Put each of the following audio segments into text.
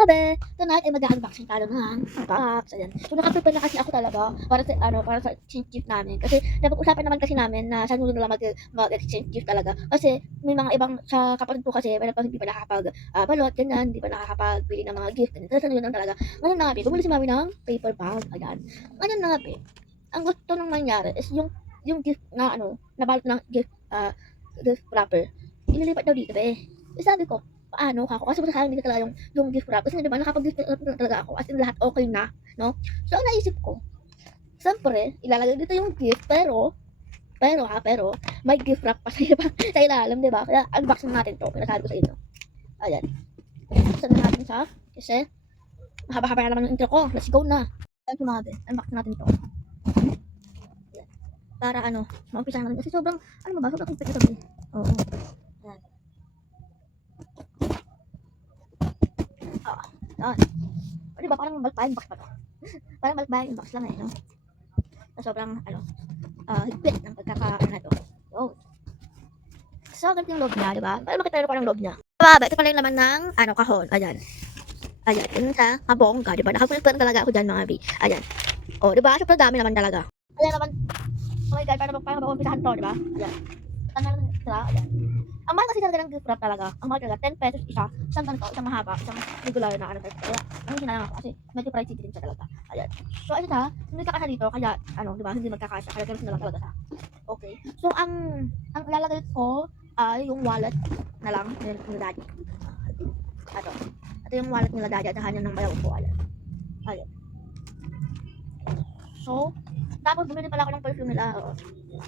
Mga be, tonight ay mag-unboxing tayo ng box. Ayan. So, nakaprepare na kasi ako talaga para sa exchange gift namin. Kasi, napag-usapan naman kasi namin na sa sunod na lang mag-exchange gift talaga. Kasi, may mga ibang, sa kapatid ko kasi, meron pa hindi pa balot, ganyan, hindi pa nakakapagbili ng mga gift. Ganyan. Sa sunod lang talaga. Ngayon na nga, be, bumili si mami ng paper bag. Ayan. Ngayon na nga, be, ang gusto nang mangyari is yung gift na, nabalot ng gift wrapper. Inilipat daw dito, be. Sabi ko, paano ako? Kasi masasayang din talaga yung gift wrap. Kasi 'di ba nakapag-gift wrap na talaga ako. As in lahat okay na, no? So ang naisip ko, siyempre ilalagay dito yung gift pero may gift wrap pa sa ilalim, 'di ba? Kaya unbox na natin 'to. Pinasabi ko sa inyo. Ayan. Buksan na natin siya kasi mahaba-haba na naman yung intro ko. Let's go na. Ayan sumabit. Unbox natin 'to. Ayan. Para maumpisahan natin kasi sobrang sobrang complete ito. Oo. Ayan. Ayan. O, diba parang balikbayan box pa to? Parang balikbayan box lang no? Sobrang, higpit ng na to. Oh. So, ganito yung loob niya, diba? Para makita ko ng loob niya. Diba, ito pala yung laman ng, kahon. Ayan. Ayan, yun sa kabongga, diba? Nakapulit talaga ako dyan, mga bi. Ayan. Oh, diba? Super dami naman talaga. Ayan naman, oh my god, para mag-umpisahan to, diba? Ayan. Ano naman sila, ayan. Ang mahal kasi talaga ng gift wrap talaga. Ang mahal talaga, 10 pesos isa. Isang ganito, isang mahaba, isang regular na Kaya, ang hinayang ako kasi medyo pricey din siya talaga. Ayan. So, ayun ha, hindi kakasya dito, kaya, diba, hindi magkakasya. Kaya ganito na lang talaga siya. Okay. So, ang ilalagay ko ay yung wallet na lang nila daddy. Ito yung wallet nila daddy at hanya ng bayaw ko. Ayan. So, tapos bumili pala ako ng perfume nila. Oo.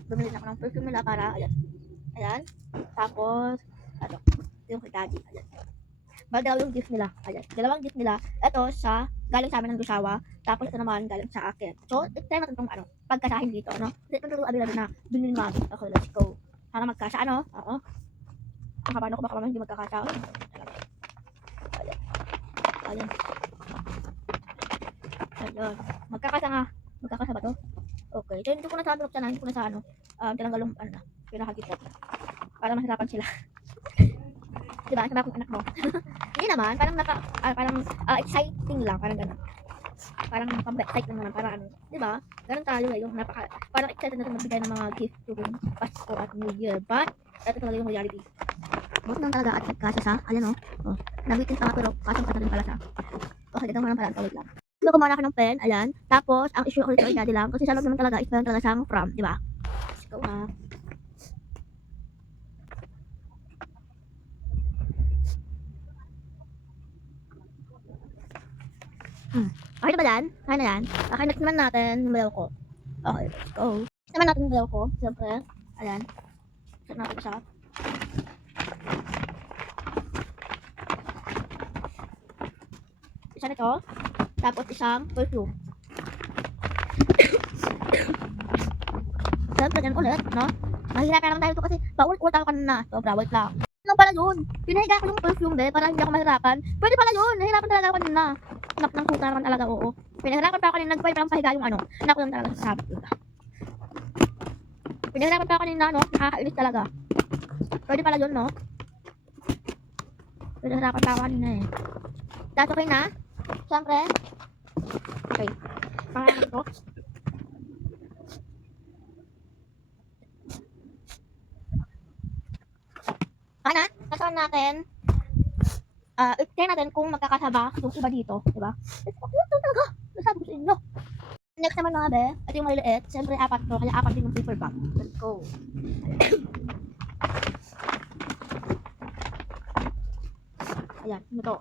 Bumili na ako ng perfume nila para, ayan. Tapos, yung kay daddy. Ayan. Dalawa yung gift nila. Ayan. Dalawang gift nila. Ito galing sa amin ng Lusawa. Tapos ito naman galing sa akin. So, try natin itong pagkasahin dito, no? Ito yung available na binili namin. Okay, let's go. Sana magkasya, Oo. Paano ko baka naman hindi magkakasya. Ayan. Ayan. Ayan. Magkakasya nga. Magkakasya ba to? Okay. So, hindi ko na sa buksan na. Hindi ko na sa tinanggal yung, pinakagitap. Para mahirapan sila. Diba? Sabi akong anak mo. Hindi naman. Parang exciting lang. Parang gano'n. Parang pang-excite lang naman. Para diba? Ganun tayo yung parang excited na magbigay ng mga gift tuwing Pasko at New Year. But, ito talaga yung reality. Buti lang talaga at nagkasa siya. Ayan oh. Nabitin pa nga pero kasang na rin pala siya. Okay, dito muna pala. Wait lang. Ito kumana ako ng pen. Ayan. Tapos, ang issue ko dito ay daddy lang. Kasi sa loob naman talaga is meron talaga siyang from. Diba? Let's go na. Okay na ba yan? Okay na yan? Okay, next naman natin yung bayaw ko. Okay, let's go. Next naman natin yung bayaw ko. Siyempre, ayan. Set natin siya. Isa nito. Tapos isang perfume. Siyempre, ganun ulit, no? Mahirap naman tayo ito kasi paulit-ulit ako kanina. Sobra, wait lang. Ano pala yun? Pinahiga ko yung perfume para hindi ako mahirapan. Pwede pala yun. Nahirapan talaga ako kanina. Anak ng puta naman talaga, oo. Pinahirapan pa ako kanina. Nagpay palang pahiga yung anak ko yung talaga sasabi ko. Pinahirapan pa ako kanina, nakakainis talaga. Pwede pala yun, no? Pinahirapan pa ako kanina eh. That's okay na? Siyempre. Okay. Pangalan ko. Kasahan natin. I-try natin kung magkakasaba yung iba dito, diba? Ito talaga. Nasabi ko sa inyo. Next naman mga be, ito yung maliliit. Siyempre, 4 to, kaya 4 din yung paper bag. Let's go. Ayan, ito.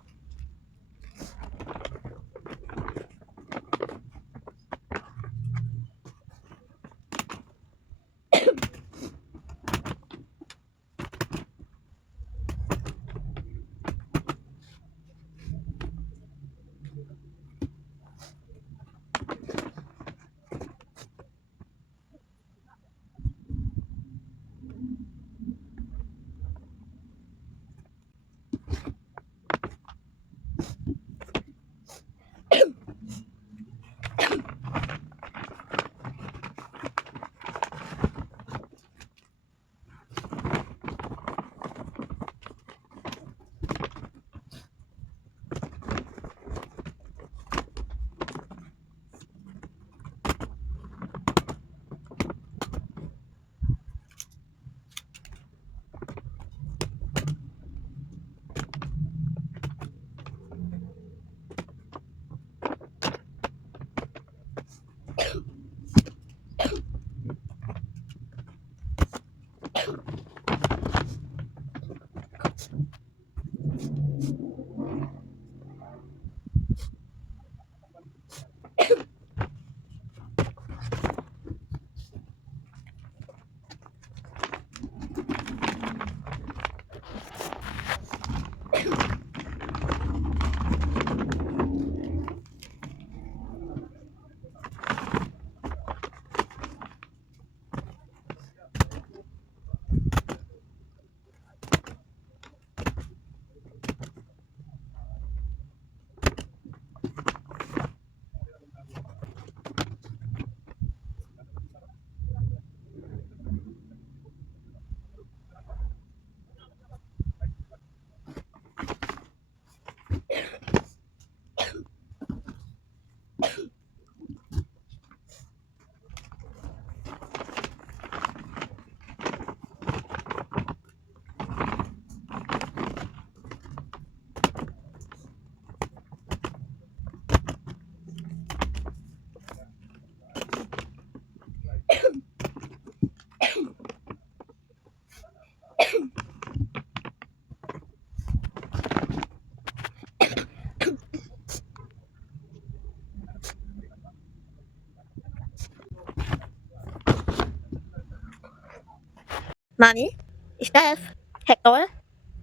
Mami, Steph, Hector,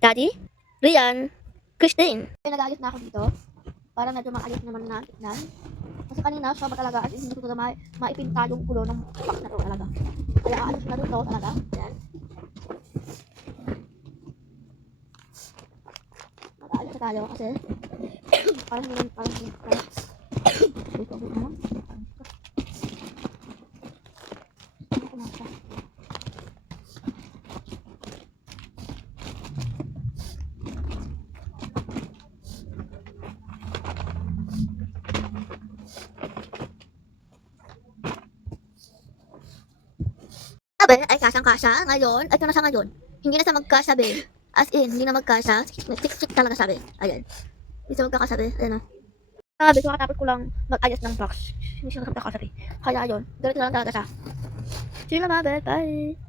Daddy, Rian, Christine. Ay, nag-aayos na ako dito. Para medyo maayos naman na tignan. Kasi kanina, sobra talaga at hindi ko talaga maipinta yung kulo ng box na to talaga. Kaya aayos na rin to talaga. Ayan. Mag-aayos na tayo kasi parang hindi dito na lang. Sabi ay kasang-kasa ngayon, ay kung nasa ngayon, hindi na siya magkasabi. As in, hindi na magkasa. Sik-sik talaga sabi. Ayan. Hindi siya magkakasabi. Ayan na. Sabi ko, katapos ko lang mag-ayos ng box. Hindi siya magkakasabi. Kaya yun, ganito lang talaga siya. See you, mama. Bye.